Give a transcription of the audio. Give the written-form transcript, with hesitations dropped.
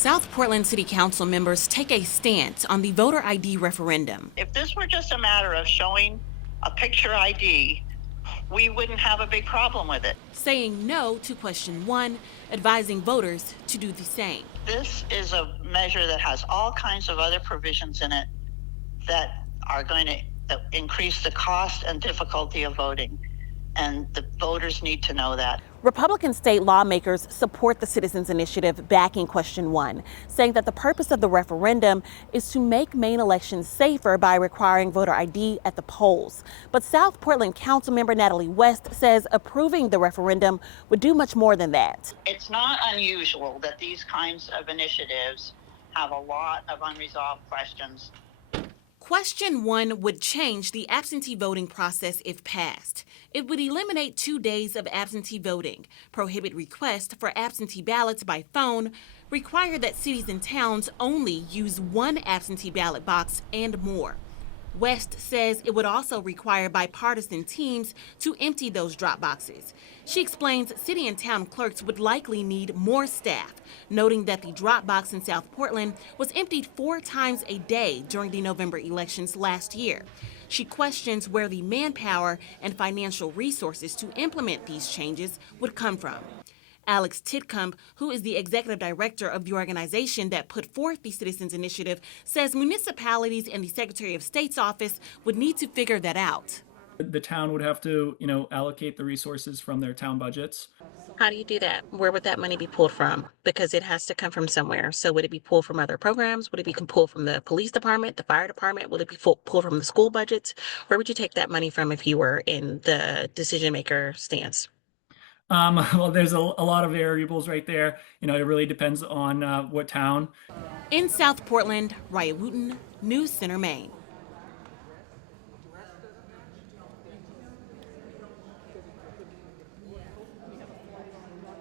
South Portland City Council members take a stance on the voter ID referendum, If this were just a matter of showing a picture ID, we wouldn't have a big problem with it. saying no to question 1, advising voters to do the same. This is a measure that has all kinds of other provisions in it that are going to increase the cost and difficulty of voting. And the voters need to know that. Republican state lawmakers support the Citizens Initiative backing question 1, saying that the purpose of the referendum is to make Maine elections safer by requiring voter ID at the polls. But South Portland Councilmember Natalie West says approving the referendum would do much more than that. It's not unusual that these kinds of initiatives have a lot of unresolved questions. Question 1 would change the absentee voting process if passed. It would eliminate 2 days of absentee voting, prohibit requests for absentee ballots by phone, require that cities and towns only use 1 absentee ballot box, and more. West says it would also require bipartisan teams to empty those drop boxes. She explains city and town clerks would likely need more staff, noting that the drop box in South Portland was emptied 4 times a day during the November elections last year. She questions where the manpower and financial resources to implement these changes would come from. Alex Titcomb, who is the executive director of the organization that put forth the Citizens Initiative, says municipalities and the Secretary of State's office would need to figure that out. The town would have to, allocate the resources from their town budgets. How do you do that? Where would that money be pulled from? Because it has to come from somewhere. So would it be pulled from other programs? Would it be pulled from the police department, the fire department? Would it be pulled from the school budgets? Where would you take that money from if you were in the decision maker stance? Well, there's a lot of variables right there. It really depends on what town. In South Portland, Raya Wooten, News Center, Maine.